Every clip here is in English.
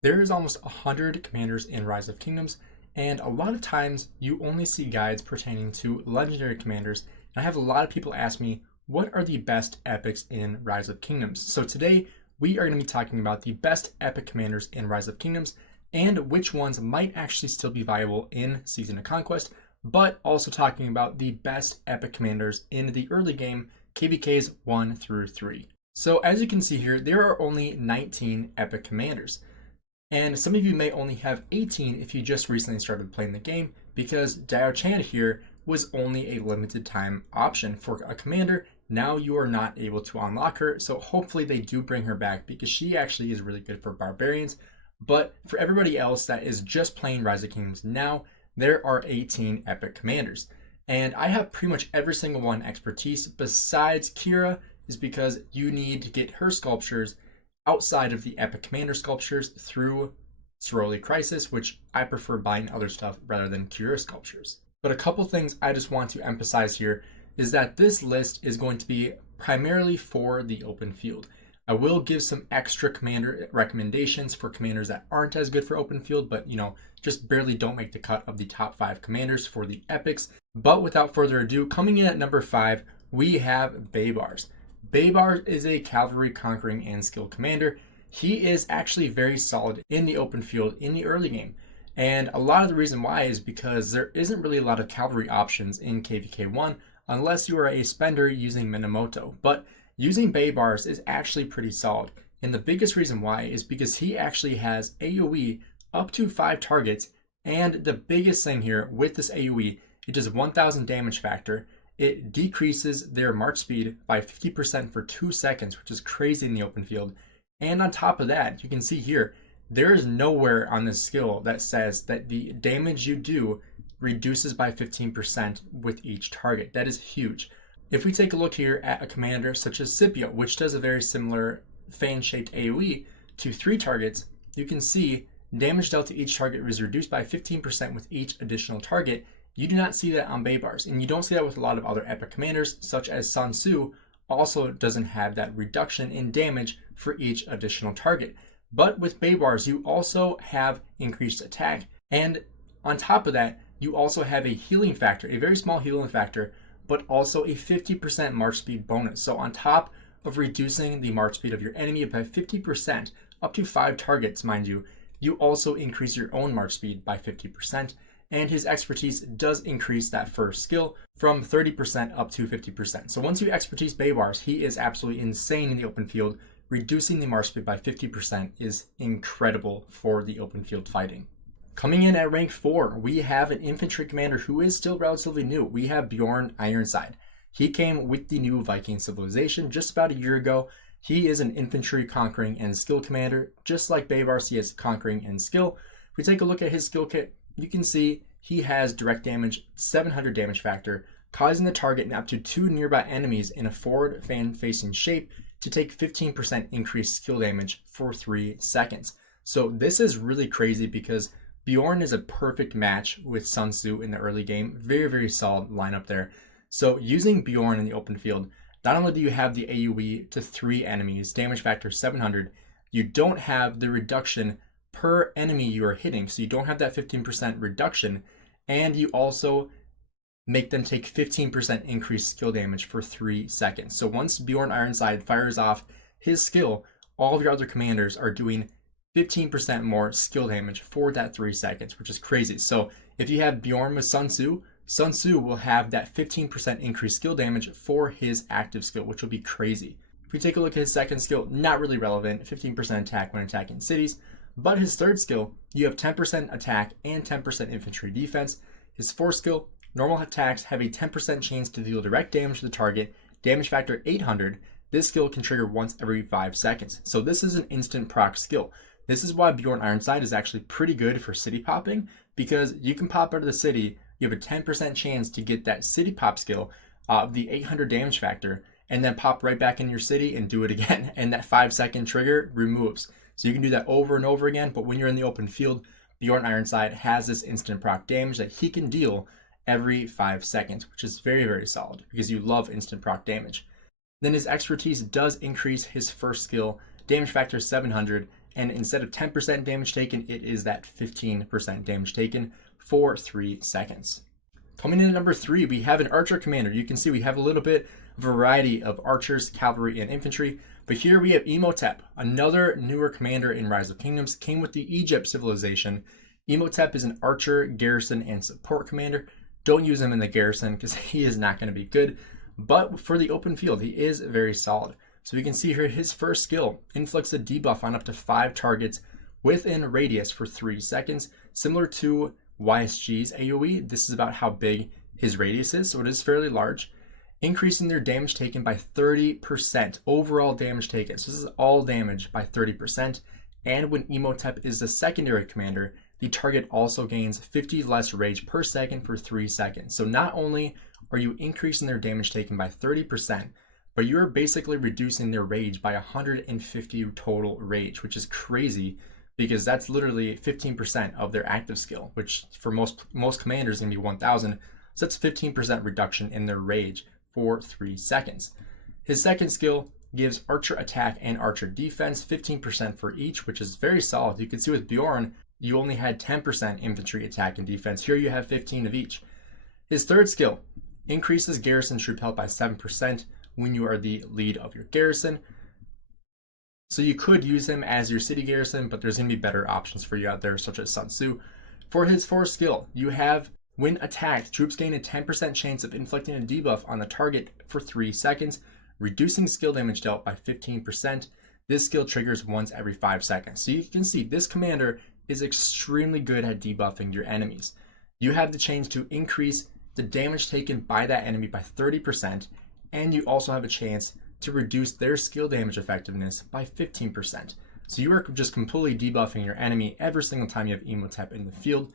There's almost 100 commanders in Rise of Kingdoms, and a lot of times you only see guides pertaining to legendary commanders. And I have a lot of people ask me, what are the best epics in Rise of Kingdoms? So today we are going to be talking about the best epic commanders in Rise of Kingdoms and which ones might actually still be viable in Season of Conquest, but also talking about the best epic commanders in the early game, KVKs 1 through 3. So as you can see here, there are only 19 epic commanders. And some of you may only have 18 if you just recently started playing the game, because Dio Chan here was only a limited time option for a commander. Now you are not able to unlock her, so hopefully they do bring her back because she actually is really good for barbarians. But for everybody else that is just playing Rise of Kingdoms now, there are 18 epic commanders. And I have pretty much every single one expertise besides Kira, is because you need to get her sculptures outside of the epic commander sculptures through Sorority Crisis, which I prefer buying other stuff rather than Kira sculptures. But a couple things I just want to emphasize here is that this list is going to be primarily for the open field. I will give some extra commander recommendations for commanders that aren't as good for open field, but just barely don't make the cut of the top 5 commanders for the epics. But without further ado, coming in at number 5, we have Baybars. Baybars is a cavalry conquering and skill commander. He is actually very solid in the open field in the early game. And a lot of the reason why is because there isn't really a lot of cavalry options in KVK 1 unless you are a spender using Minamoto. But using Baybars is actually pretty solid. And the biggest reason why is because he actually has AoE up to 5 targets. And the biggest thing here with this AoE, it does 1000 damage factor. It decreases their march speed by 50% for 2 seconds, which is crazy in the open field. And on top of that, you can see here, there is nowhere on this skill that says that the damage you do reduces by 15% with each target. That is huge. If we take a look here at a commander such as Scipio, which does a very similar fan-shaped AoE to 3 targets, you can see damage dealt to each target is reduced by 15% with each additional target. You do not see that on Baybars, and you don't see that with a lot of other epic commanders, such as Sun Tzu also doesn't have that reduction in damage for each additional target. But with Baybars, you also have increased attack, and on top of that, you also have a healing factor, a very small healing factor, but also a 50% march speed bonus. So on top of reducing the march speed of your enemy by 50%, up to 5 targets, mind you, you also increase your own march speed by 50%. And his expertise does increase that first skill from 30% up to 50%. So once you expertise Baybars, he is absolutely insane in the open field. Reducing the march speed by 50% is incredible for the open field fighting. Coming in at rank 4, we have an infantry commander who is still relatively new. We have Bjorn Ironside. He came with the new Viking civilization just about a year ago. He is an infantry conquering and skill commander. Just like Baybars, he has conquering and skill. If we take a look at his skill kit, you can see he has direct damage, 700 damage factor, causing the target and up to 2 nearby enemies in a forward fan-facing shape to take 15% increased skill damage for 3 seconds. So this is really crazy because Bjorn is a perfect match with Sun Tzu in the early game. Very, very solid lineup there. So using Bjorn in the open field, not only do you have the AoE to 3 enemies, damage factor 700, you don't have the reduction per enemy you are hitting, so you don't have that 15% reduction, and you also make them take 15% increased skill damage for 3 seconds. So once Bjorn Ironside fires off his skill, all of your other commanders are doing 15% more skill damage for that 3 seconds, which is crazy. So if you have Bjorn with Sun Tzu, Sun Tzu will have that 15% increased skill damage for his active skill, which will be crazy. If we take a look at his second skill, not really relevant, 15% attack when attacking cities. But his third skill, you have 10% attack and 10% infantry defense. His fourth skill, normal attacks have a 10% chance to deal direct damage to the target, damage factor 800. This skill can trigger once every 5 seconds. So this is an instant proc skill. This is why Bjorn Ironside is actually pretty good for city popping, because you can pop out of the city, you have a 10% chance to get that city pop skill, the 800 damage factor, and then pop right back in your city and do it again. And that 5-second trigger removes. So you can do that over and over again, but when you're in the open field, Bjorn Ironside has this instant proc damage that he can deal every 5 seconds, which is very, very solid because you love instant proc damage. Then his expertise does increase his first skill, damage factor 700, and instead of 10% damage taken, it is that 15% damage taken for 3 seconds. Coming in at number 3, we have an archer commander. You can see we have a little bit variety of archers, cavalry, and infantry, but here we have Imhotep, another newer commander in Rise of Kingdoms, came with the Egypt civilization. Imhotep is an archer, garrison, and support commander. Don't use him in the garrison because he is not going to be good, but for the open field, he is very solid. So we can see here his first skill inflicts a debuff on up to 5 targets within radius for 3 seconds, similar to YSG's AoE. This is about how big his radius is, so it is fairly large, increasing their damage taken by 30%, overall damage taken. So this is all damage by 30, and when Imhotep is the secondary commander, the target also gains 50 less rage per second for 3 seconds. So not only are you increasing their damage taken by 30%, but you're basically reducing their rage by 150 total rage, which is crazy because that's literally 15% of their active skill, which for most commanders is going to be 1,000. So that's 15% reduction in their rage for 3 seconds. His second skill gives archer attack and archer defense 15% for each, which is very solid. You can see with Bjorn, you only had 10% infantry attack and defense. Here you have 15 of each. His third skill increases garrison troop health by 7% when you are the lead of your garrison. So you could use him as your city garrison, but there's going to be better options for you out there, such as Sun Tzu. For his fourth skill, you have when attacked, troops gain a 10% chance of inflicting a debuff on the target for 3 seconds, reducing skill damage dealt by 15%. This skill triggers once every 5 seconds. So you can see this commander is extremely good at debuffing your enemies. You have the chance to increase the damage taken by that enemy by 30%, and you also have a chance to reduce their skill damage effectiveness by 15%. So you are just completely debuffing your enemy every single time you have Imhotep in the field.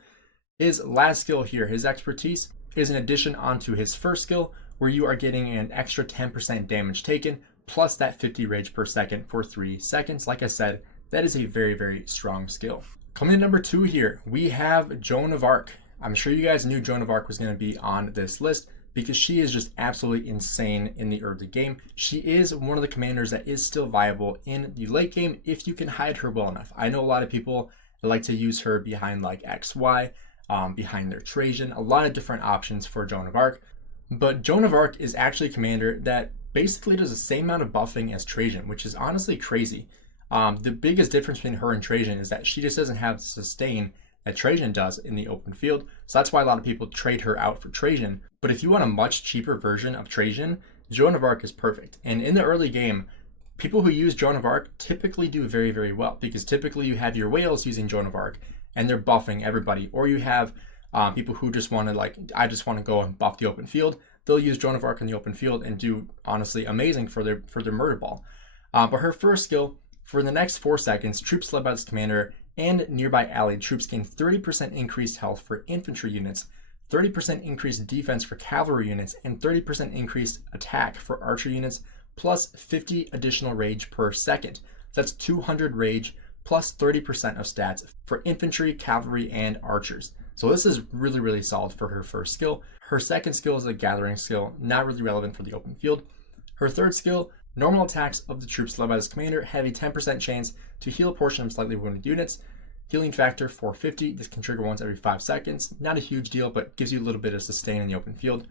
His last skill here, his expertise, is an addition onto his first skill, where you are getting an extra 10% damage taken, plus that 50 rage per second for 3 seconds. Like I said, that is a very, very strong skill. Coming in number 2 here, we have Joan of Arc. I'm sure you guys knew Joan of Arc was going to be on this list because she is just absolutely insane in the early game. She is one of the commanders that is still viable in the late game if you can hide her well enough. I know a lot of people like to use her behind like XY, behind their Trajan, a lot of different options for Joan of Arc. But Joan of Arc is actually a commander that basically does the same amount of buffing as Trajan, which is honestly crazy. The biggest difference between her and Trajan is that she just doesn't have the sustain that Trajan does in the open field. So that's why a lot of people trade her out for Trajan. But if you want a much cheaper version of Trajan, Joan of Arc is perfect. And in the early game, people who use Joan of Arc typically do very, very well, because typically you have your whales using Joan of Arc and they're buffing everybody. Or you have people who just want to I just want to go and buff the open field. They'll use Joan of Arc in the open field and do honestly amazing for their murder ball. But her first skill, for the next 4 seconds, troops led by this commander and nearby allied troops gain 30% increased health for infantry units, 30% increased defense for cavalry units, and 30% increased attack for archer units, plus 50 additional rage per second. That's 200 rage plus 30% of stats for infantry, cavalry, and archers. So this is really, really solid for her first skill. Her second skill is a gathering skill, not really relevant for the open field. Her third skill, normal attacks of the troops led by this commander have a 10% chance to heal a portion of slightly wounded units. Healing factor 450. This can trigger once every 5 seconds. Not a huge deal, but gives you a little bit of sustain in the open field.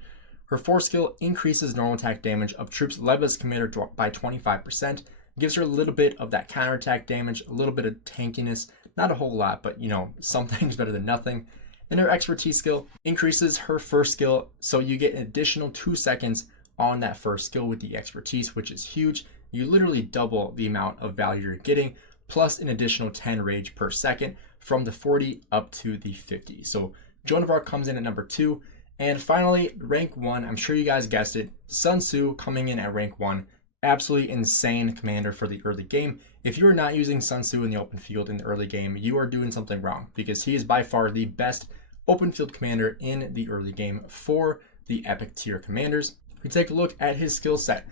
Her fourth skill increases normal attack damage of troops led by this commander by 25%. Gives her a little bit of that counterattack damage, a little bit of tankiness. Not a whole lot, but something's better than nothing. And her expertise skill increases her first skill, so you get an additional 2 seconds on that first skill with the expertise, which is huge. You literally double the amount of value you're getting, plus an additional 10 rage per second from the 40 up to the 50. So Joan of Arc comes in at number 2. And finally, rank 1, I'm sure you guys guessed it, Sun Tzu coming in at rank 1. Absolutely insane commander for the early game. If you're not using Sun Tzu in the open field in the early game, you are doing something wrong, because he is by far the best open field commander in the early game for the epic tier commanders. We take a look at his skill set.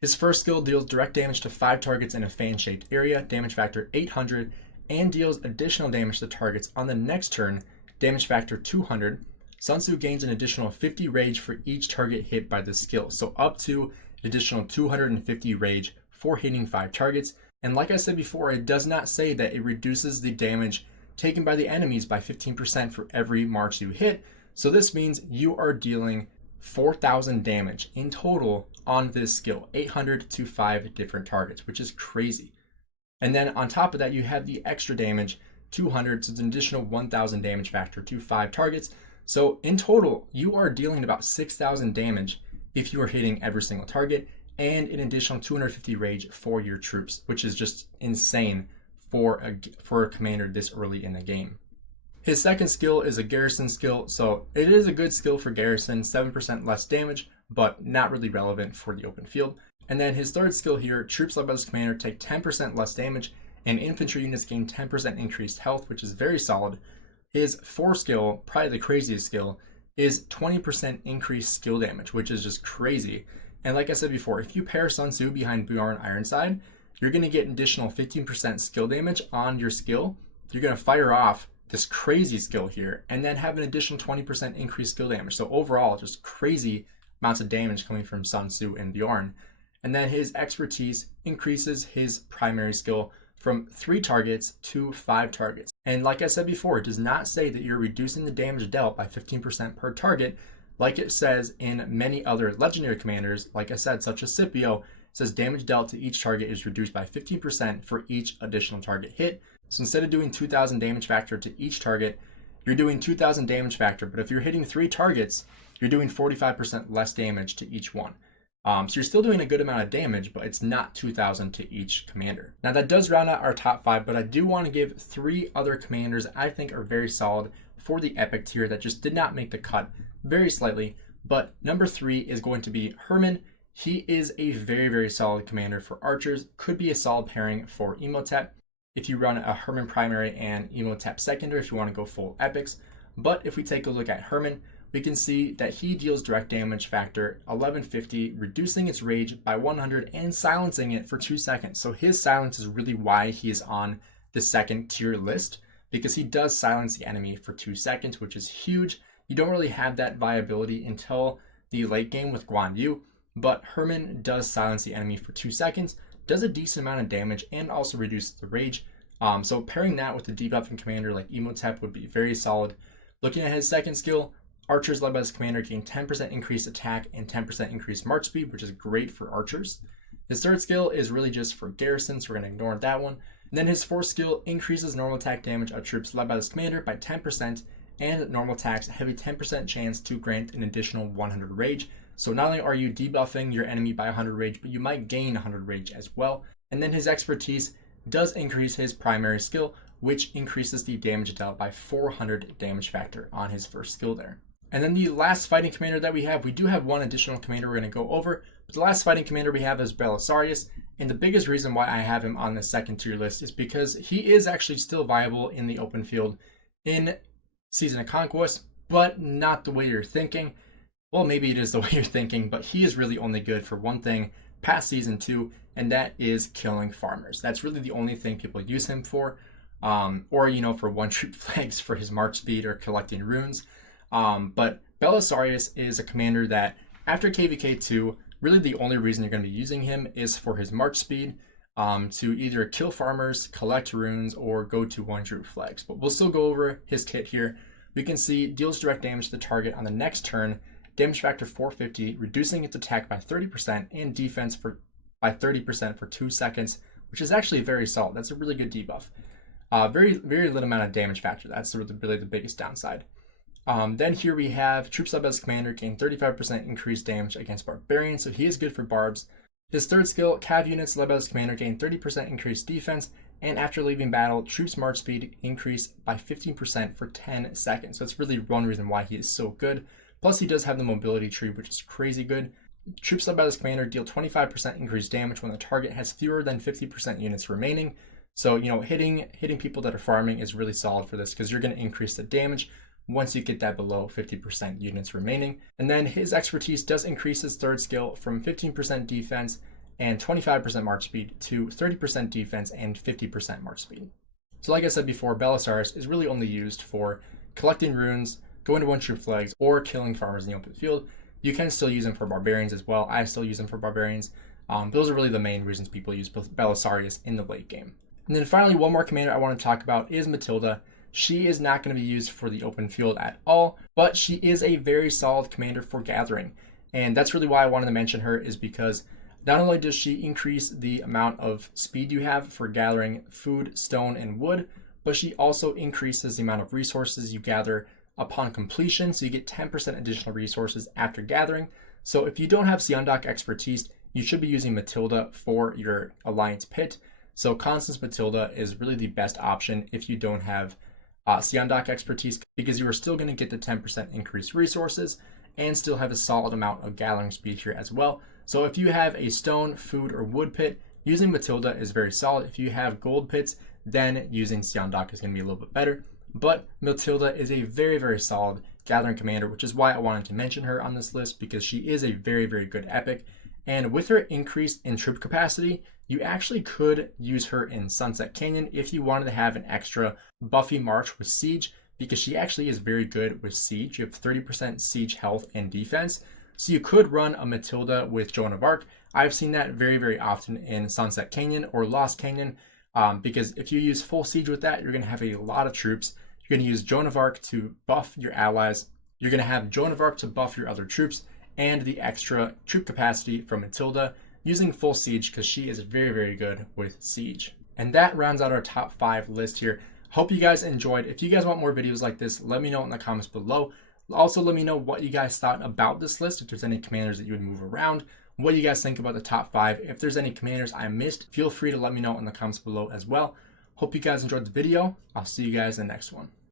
His first skill deals direct damage to 5 targets in a fan-shaped area, damage factor 800, and deals additional damage to targets on the next turn, damage factor 200. Sun Tzu gains an additional 50 rage for each target hit by this skill, so up to an additional 250 rage for hitting 5 targets. And like I said before, it does not say that it reduces the damage taken by the enemies by 15% for every march you hit. So this means you are dealing 4,000 damage in total on this skill, 800 to 5 different targets, which is crazy. And then on top of that, you have the extra damage, 200, so it's an additional 1,000 damage factor to 5 targets. So in total, you are dealing about 6,000 damage if you are hitting every single target, and an additional 250 rage for your troops, which is just insane for a commander this early in the game. His second skill is a garrison skill, so it is a good skill for garrison, 7% less damage, but not really relevant for the open field. And then his third skill here, troops led by this commander take 10% less damage, and infantry units gain 10% increased health, which is very solid. His fourth skill, probably the craziest skill, is 20% increased skill damage, which is just crazy. And like I said before, if you pair Sun Tzu behind Bjorn Ironside, you're going to get an additional 15% skill damage on your skill. You're going to fire off this crazy skill here and then have an additional 20% increased skill damage. So overall, just crazy amounts of damage coming from Sun Tzu and Bjorn. And then his expertise increases his primary skill from 3 targets to 5 targets. And like I said before, it does not say that you're reducing the damage dealt by 15% per target, like it says in many other legendary commanders, like I said, such as Scipio. It says damage dealt to each target is reduced by 15% for each additional target hit. So instead of doing 2,000 damage factor to each target, you're doing 2,000 damage factor. But if you're hitting 3 targets, you're doing 45% less damage to each one. So you're still doing a good amount of damage, but it's not 2,000 to each commander. Now that does round out our top 5, but I do want to give 3 other commanders I think are very solid for the epic tier that just did not make the cut very slightly. But number 3 is going to be Herman. He is a very, very solid commander for archers. Could be a solid pairing for Emotep if you run a Herman primary and Emotep secondary if you want to go full epics. But if we take a look at Herman, we can see that he deals direct damage factor 1150, reducing its rage by 100 and silencing it for 2 seconds. So his silence is really why he is on the second tier list, because he does silence the enemy for 2 seconds, which is huge. You don't really have that viability until the late game with Guan Yu, but Herman does silence the enemy for 2 seconds, does a decent amount of damage, and also reduces the rage. So pairing that with a debuffing commander like Emotep would be very solid. Looking at his second skill, archers led by this commander gain 10% increased attack and 10% increased march speed, which is great for archers. His third skill is really just for garrison, so we're going to ignore that one. And then his fourth skill increases normal attack damage of troops led by this commander by 10%, and normal attacks have a 10% chance to grant an additional 100 rage. So not only are you debuffing your enemy by 100 rage, but you might gain 100 rage as well. And then his expertise does increase his primary skill, which increases the damage dealt by 400 damage factor on his first skill there. And then the last fighting commander that we do have one additional commander we're going to go over, but the last fighting commander we have is Belisarius. And the biggest reason why I have him on the second tier list is because he is actually still viable in the open field in Season of Conquest, but not the way you're thinking. Well, maybe it is the way you're thinking, but he is really only good for one thing past Season 2, and that is killing farmers. That's really the only thing people use him for, or, for one-troop flags for his march speed or collecting runes. But Belisarius is a commander that, after KVK 2, really the only reason you're going to be using him is for his march speed, to either kill farmers, collect runes, or go to one-troop flags. But we'll still go over his kit here. We can see deals direct damage to the target on the next turn, damage factor 450, reducing its attack by 30% and defense by 30% for 2 seconds, which is actually very solid. That's a really good debuff. Very, very little amount of damage factor. That's really the biggest downside. Then here we have troops led by his commander gain 35% increased damage against barbarians, so he is good for barbs. His third skill, cav units led by his commander gain 30% increased defense, and after leaving battle, troops march speed increase by 15% for 10 seconds. So that's really one reason why he is so good. Plus he does have the mobility tree, which is crazy good. Troops led by his commander deal 25% increased damage when the target has fewer than 50% units remaining. So, hitting people that are farming is really solid for this, because you're going to increase the damage once you get that below 50% units remaining. And then his expertise does increase his third skill from 15% defense and 25% march speed to 30% defense and 50% march speed. So like I said before, Belisarius is really only used for collecting runes, going to one-troop flags, or killing farmers in the open field. You can still use him for barbarians as well. I still use him for barbarians. Those are really the main reasons people use Belisarius in the late game. And then finally, one more commander I want to talk about is Matilda. She is not going to be used for the open field at all, but she is a very solid commander for gathering. And that's really why I wanted to mention her, is because not only does she increase the amount of speed you have for gathering food, stone, and wood, but she also increases the amount of resources you gather upon completion. So you get 10% additional resources after gathering. So if you don't have Seondak expertise, you should be using Matilda for your Alliance Pit. So Constance Matilda is really the best option if you don't have Seondak expertise, because you are still going to get the 10% increased resources and still have a solid amount of gathering speed here as well. So if you have a stone, food, or wood pit, using Matilda is very solid. If you have gold pits, then using Seondak is going to be a little bit better. But Matilda is a very, very solid gathering commander, which is why I wanted to mention her on this list, because she is a very, very good epic. And with her increase in troop capacity, you actually could use her in Sunset Canyon if you wanted to have an extra buffy march with siege, because she actually is very good with siege. You have 30% siege health and defense. So you could run a Matilda with Joan of Arc. I've seen that very, very often in Sunset Canyon or Lost Canyon, because if you use full siege with that, you're going to have a lot of troops. You're going to use Joan of Arc to buff your allies. You're going to have Joan of Arc to buff your other troops, and the extra troop capacity from Matilda using full siege, because she is very, very good with siege. And that rounds out our top 5 list here. Hope you guys enjoyed. If you guys want more videos like this, let me know in the comments below. Also, let me know what you guys thought about this list, if there's any commanders that you would move around, what you guys think about the top 5. If there's any commanders I missed, feel free to let me know in the comments below as well. Hope you guys enjoyed the video. I'll see you guys in the next one.